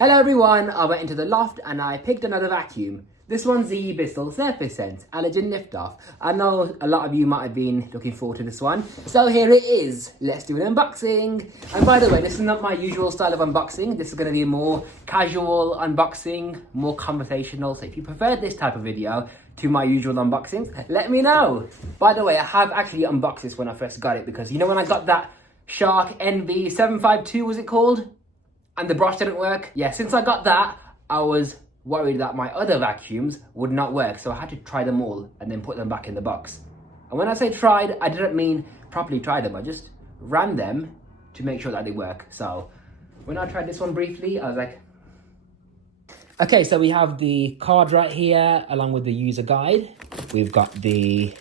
Hello everyone, I went into the loft and I picked another vacuum. This one's the Bissell Surface Sense Allergen Lift Off. I know a lot of you might have been looking forward to this one. So here it is. Let's do an unboxing. And by the way, this is not my usual style of unboxing. This is going to be a more casual unboxing, more conversational. So if you prefer this type of video to my usual unboxings, let me know. By the way, I have actually unboxed this when I first got it because you know when I got that Shark NV752, was it called? And the brush didn't work. Yeah, since I got that, I was worried that my other vacuums would not work. So I had to try them all and then put them back in the box. And when I say tried, I didn't mean properly try them. I just ran them to make sure that they work. So when I tried this one briefly, I was like, okay, so we have the card right here along with the user guide. We've got the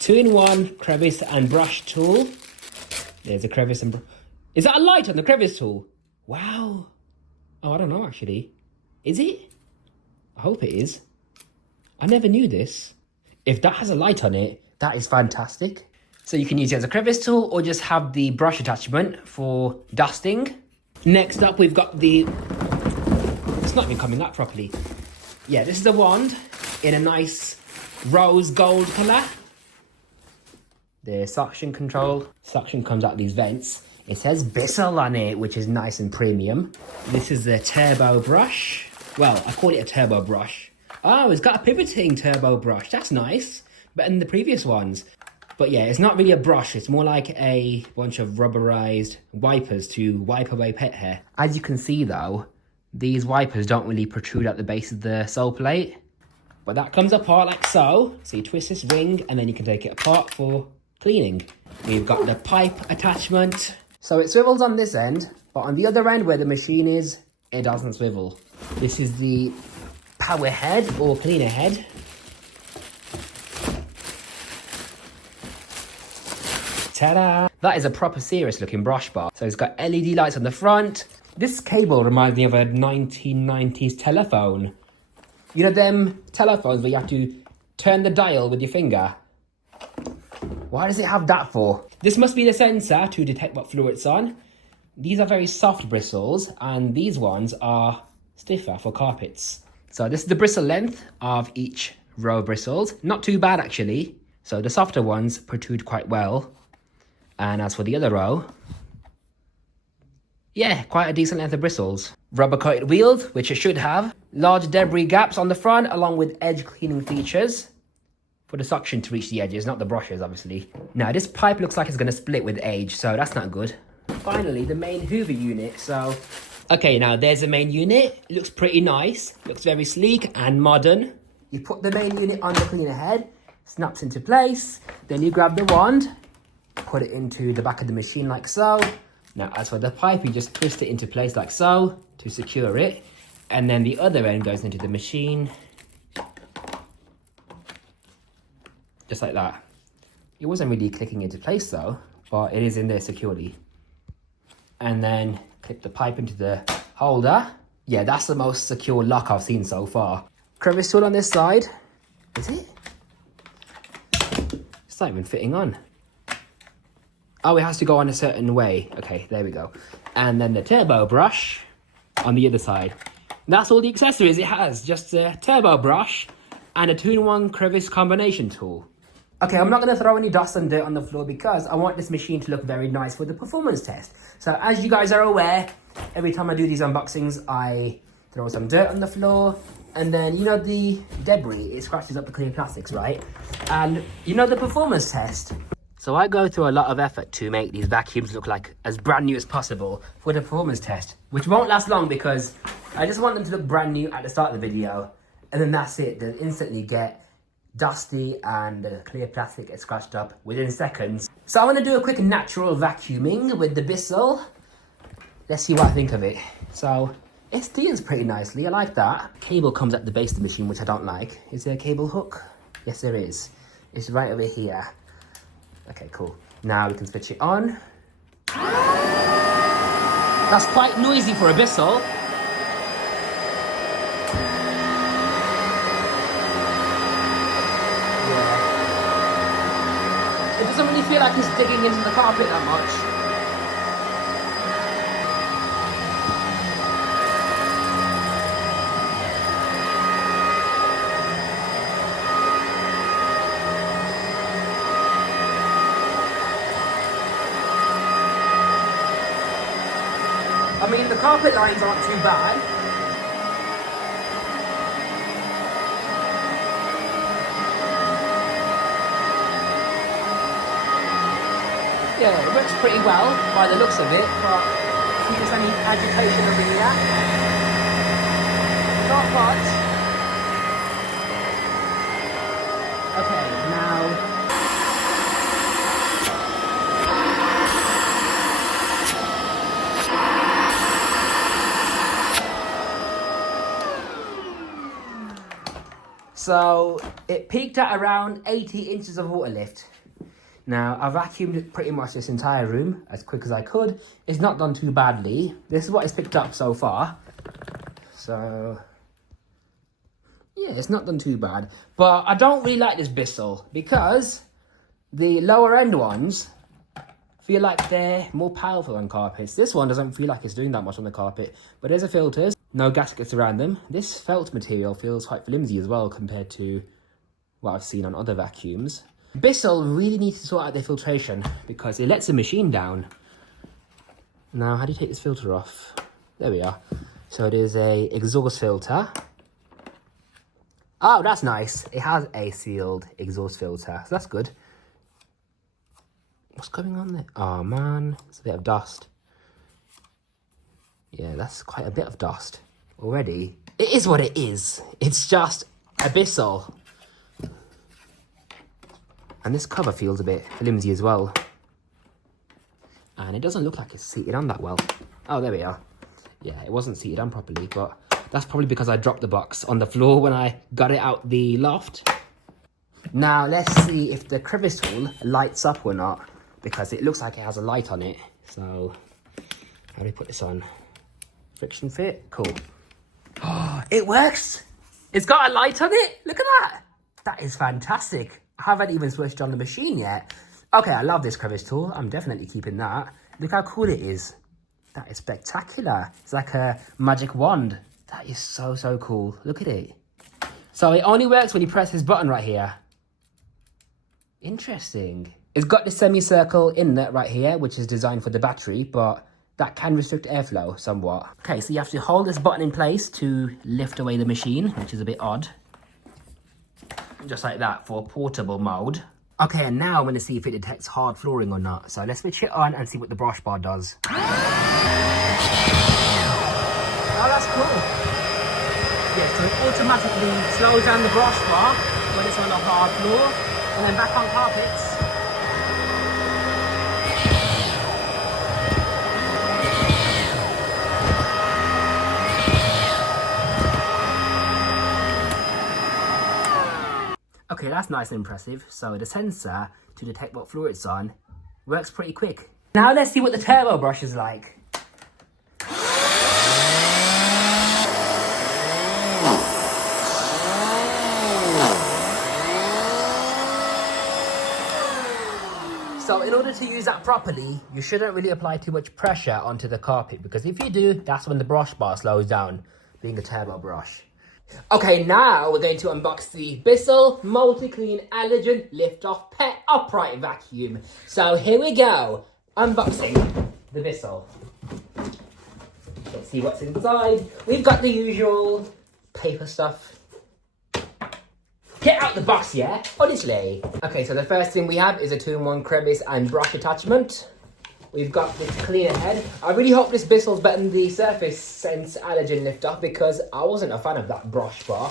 2-in-1 crevice and brush tool. There's a crevice and is that a light on the crevice tool? Wow. Oh, I don't know actually. Is it? I hope it is. I never knew this. If that has a light on it, that is fantastic. So you can use it as a crevice tool or just have the brush attachment for dusting. Next up, we've got the... It's not even coming out properly. Yeah, this is a wand in a nice rose gold colour. The suction control. Suction comes out these vents. It says Bissell on it, which is nice and premium. This is the turbo brush. Well, I call it a turbo brush. Oh, it's got a pivoting turbo brush. That's nice. Better than the previous ones. But yeah, it's not really a brush. It's more like a bunch of rubberized wipers to wipe away pet hair. As you can see though, these wipers don't really protrude at the base of the sole plate. But that comes apart like so. So you twist this ring and then you can take it apart for cleaning. We've got the pipe attachment. So it swivels on this end, but on the other end where the machine is, it doesn't swivel. This is the power head or cleaner head. Ta-da! That is a proper serious looking brush bar. So it's got LED lights on the front. This cable reminds me of a 1990s telephone. You know them telephones where you have to turn the dial with your finger? Why does it have that for? This must be the sensor to detect what floor it's on. These are very soft bristles and these ones are stiffer for carpets. So this is the bristle length of each row of bristles. Not too bad actually. So the softer ones protrude quite well. And as for the other row, yeah, quite a decent length of bristles. Rubber coated wheels, which it should have. Large debris gaps on the front along with edge cleaning features. For the suction to reach the edges, not the brushes, obviously. Now, this pipe looks like it's going to split with age, so that's not good. Finally, the main Hoover unit, so... Okay, now, there's the main unit. It looks pretty nice. Looks very sleek and modern. You put the main unit on the cleaner head, snaps into place. Then you grab the wand, put it into the back of the machine like so. Now, as for the pipe, you just twist it into place like so to secure it. And then the other end goes into the machine. Just like that. It wasn't really clicking into place though, but it is in there securely. And then clip the pipe into the holder. Yeah, that's the most secure lock I've seen so far. Crevice tool on this side. Is it? It's not even fitting on. Oh, it has to go on a certain way. Okay, there we go. And then the turbo brush on the other side. That's all the accessories it has. Just a turbo brush and a 2-in-1 crevice combination tool. Okay, I'm not going to throw any dust and dirt on the floor because I want this machine to look very nice for the performance test. So as you guys are aware, every time I do these unboxings, I throw some dirt on the floor. And then, you know, the debris, it scratches up the clear plastics, right? And you know the performance test. So I go through a lot of effort to make these vacuums look like as brand new as possible for the performance test, which won't last long because I just want them to look brand new at the start of the video. And then that's it, they'll instantly get dusty and the clear plastic gets scratched up within seconds. So I want to do a quick natural vacuuming with the Bissell. Let's see what I think of it. So it steers pretty nicely, I like that. Cable comes at the base of the machine, which I don't like. Is there a cable hook? Yes, there is. It's right over here. Okay, cool. Now we can switch it on. That's quite noisy for a Bissell. It doesn't really feel like it's digging into the carpet that much. the carpet lines aren't too bad. Yeah, it works pretty well by the looks of it, but see there's any agitation over here. Not much. Okay, now so it peaked at around 80 inches of water lift. Now, I vacuumed pretty much this entire room as quick as I could. It's not done too badly. This is what it's picked up so far. So, yeah, it's not done too bad. But I don't really like this Bissell because the lower end ones feel like they're more powerful on carpets. This one doesn't feel like it's doing that much on the carpet. But there's the filters, no gaskets around them. This felt material feels quite flimsy as well compared to what I've seen on other vacuums. Bissell really needs to sort out their filtration because it lets the machine down. Now, how do you take this filter off? There we are. So it is a exhaust filter. Oh, that's nice. It has a sealed exhaust filter, so that's good. What's going on there? Oh man, it's a bit of dust. Yeah, that's quite a bit of dust already. It is what it is. It's just a Bissell. And this cover feels a bit flimsy as well. And it doesn't look like it's seated on that well. Oh, there we are. Yeah, it wasn't seated on properly, but that's probably because I dropped the box on the floor when I got it out the loft. Now, let's see if the crevice tool lights up or not, because it looks like it has a light on it. So, how do we put this on? Friction fit, cool. Oh, it works! It's got a light on it, look at that! That is fantastic. I haven't even switched on the machine yet. Okay, I love this crevice tool. I'm definitely keeping that. Look how cool it is. That is spectacular. It's like a magic wand. That is so, so cool. Look at it. So it only works when you press this button right here. Interesting. It's got the semicircle inlet right here, which is designed for the battery, but that can restrict airflow somewhat. Okay, so you have to hold this button in place to lift away the machine, which is a bit odd. Just like that for portable mode. Okay, and now I'm going to see if it detects hard flooring or not. So let's switch it on and see what the brush bar does. Oh, that's cool. Yeah, so it automatically slows down the brush bar when it's on a hard floor, and then back on carpets. Okay, that's nice and impressive. So the sensor to detect what floor it's on works pretty quick. Now let's see what the turbo brush is like. So in order to use that properly, you shouldn't really apply too much pressure onto the carpet, because if you do, that's when the brush bar slows down, being a turbo brush. Okay, now we're going to unbox the Bissell Multi-Clean Allergen Lift-Off Pet Upright Vacuum. So here we go, unboxing the Bissell. Let's see what's inside. We've got the usual paper stuff. Get out the box, yeah? Honestly. Okay, so the first thing we have is a 2-in-1 crevice and brush attachment. We've got this cleaner head. I really hope this Bissell's better than the Surface Sense Allergen Lift-Off, because I wasn't a fan of that brush bar.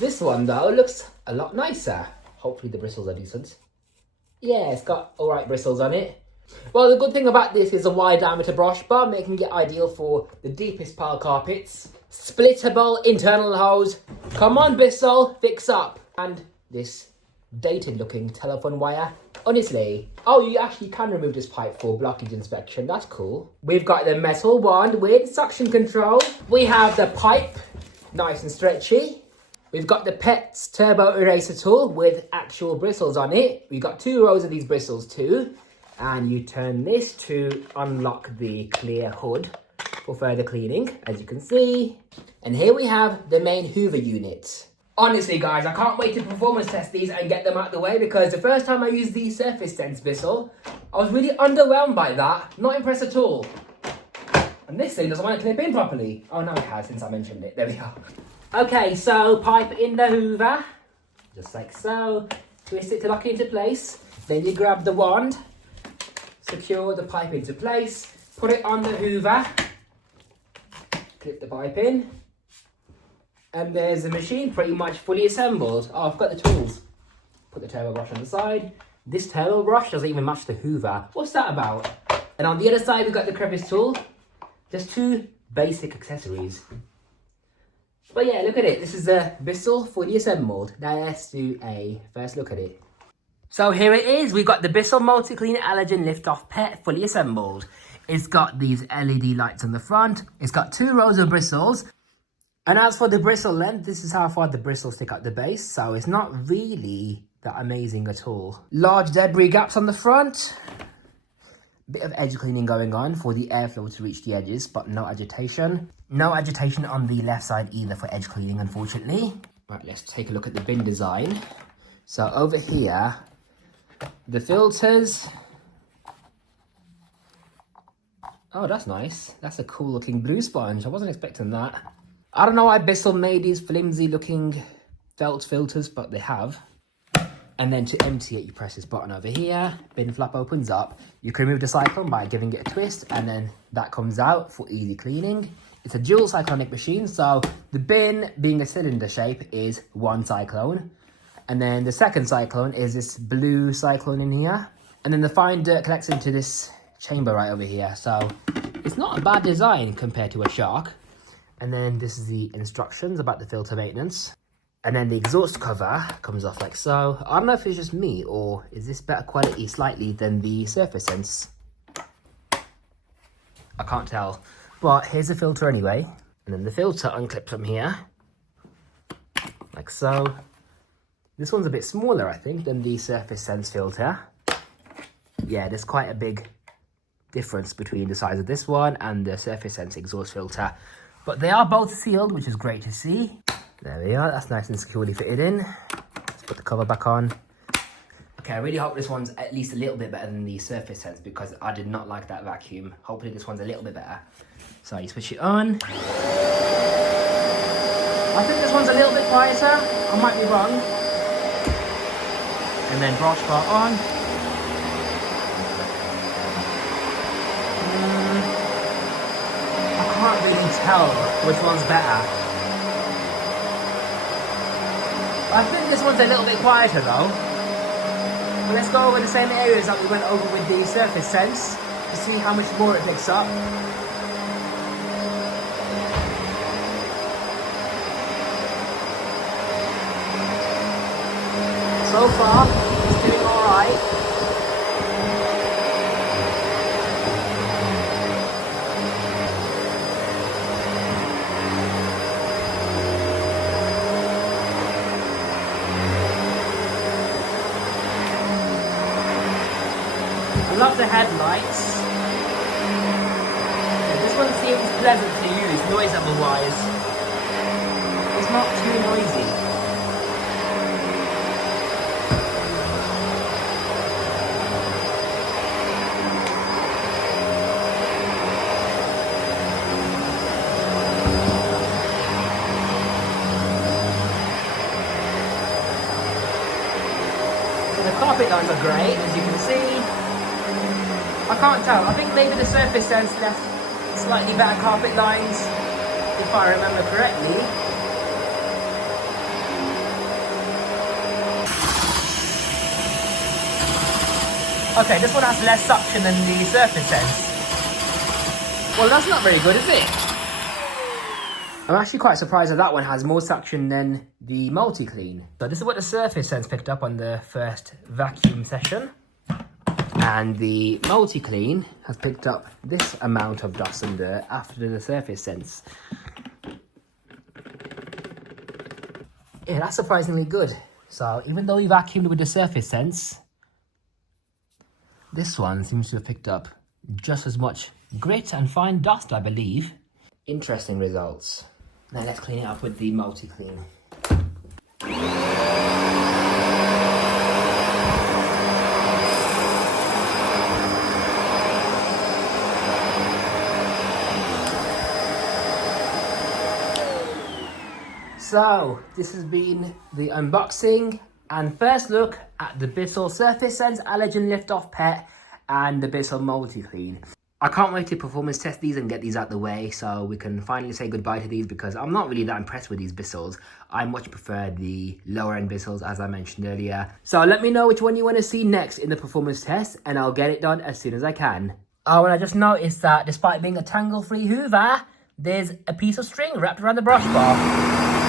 This one, though, looks a lot nicer. Hopefully the bristles are decent. Yeah, it's got alright bristles on it. Well, the good thing about this is a wide diameter brush bar, making it ideal for the deepest pile carpets. Splittable internal hose. Come on, Bissell, fix up. And this dated looking telephone wire. Honestly. Oh, you actually can remove this pipe for blockage inspection. That's cool. We've got the metal wand with suction control. We have the pipe, nice and stretchy. We've got the Pet's turbo eraser tool with actual bristles on it. We've got 2 rows of these bristles too. And you turn this to unlock the clear hood for further cleaning, as you can see. And here we have the main Hoover unit. Honestly, guys, I can't wait to performance test these and get them out of the way, because the first time I used the Surface Sense Bissell, I was really underwhelmed by that. Not impressed at all. And this thing doesn't want to clip in properly. Oh, no, it has since I mentioned it. There we go. Okay, so pipe in the hoover. Just like so. Twist it to lock it into place. Then you grab the wand. Secure the pipe into place. Put it on the hoover. Clip the pipe in. And there's the machine pretty much fully assembled. Oh, I've got the tools. Put the turbo brush on the side. This turbo brush doesn't even match the hoover. What's that about? And on the other side, we've got the crevice tool. Just two basic accessories. But yeah, look at it. This is a Bissell fully assembled. Now let's do a first look at it. So here it is. We've got the Bissell Multi-Clean Allergen Lift-Off Pet fully assembled. It's got these LED lights on the front. It's got 2 rows of bristles. And as for the bristle length, this is how far the bristles stick out the base. So it's not really that amazing at all. Large debris gaps on the front. Bit of edge cleaning going on for the airflow to reach the edges, but no agitation. No agitation on the left side either for edge cleaning, unfortunately. Right, let's take a look at the bin design. So over here, the filters. Oh, that's nice. That's a cool looking blue sponge. I wasn't expecting that. I don't know why Bissell made these flimsy looking felt filters, but they have. And then to empty it, you press this button over here. Bin flap opens up. You can remove the cyclone by giving it a twist, and then that comes out for easy cleaning. It's a dual cyclonic machine, so the bin, being a cylinder shape, is one cyclone. And then the second cyclone is this blue cyclone in here. And then the fine dirt collects into this chamber right over here. So it's not a bad design compared to a Shark. And then this is the instructions about the filter maintenance. And then the exhaust cover comes off like so. I don't know if it's just me, or is this better quality slightly than the Surface Sense? I can't tell. But here's the filter anyway. And then the filter unclips from here. Like so. This one's a bit smaller, I think, than the Surface Sense filter. Yeah, there's quite a big difference between the size of this one and the Surface Sense exhaust filter. But they are both sealed, which is great to see. There we are, that's nice and securely fitted in. Let's put the cover back on. Okay, I really hope this one's at least a little bit better than the Surface Sense, because I did not like that vacuum. Hopefully this one's a little bit better. So you switch it on. I think this one's a little bit quieter. I might be wrong. And then brush bar on. I can't really tell which one's better. I think this one's a little bit quieter though. But let's go over the same areas that we went over with the Surface Sense to see how much more it picks up. So far, it's doing alright. I love the headlights. This one seems pleasant to use, noise level wise. It's not too noisy. The carpet lines are great, as you can see. I can't tell. I think maybe the Surface Sense left slightly better carpet lines, if I remember correctly. Okay, this one has less suction than the Surface Sense. Well, that's not very good, is it? I'm actually quite surprised that one has more suction than the Multi-Clean. So this is what the Surface Sense picked up on the first vacuum session. And the Multi-Clean has picked up this amount of dust and dirt after the Surface Sense. Yeah, that's surprisingly good. So even though we vacuumed with the Surface Sense, this one seems to have picked up just as much grit and fine dust, I believe. Interesting results. Now let's clean it up with the Multi-Clean. So, this has been the unboxing and first look at the Bissell Surface Sense Allergen Lift Off Pet and the Bissell Multi Clean. I can't wait to performance test these and get these out the way so we can finally say goodbye to these, because I'm not really that impressed with these Bissells. I much prefer the lower end Bissells, as I mentioned earlier. So let me know which one you want to see next in the performance test and I'll get it done as soon as I can. Oh, and I just noticed that despite being a tangle-free Hoover, there's a piece of string wrapped around the brush bar.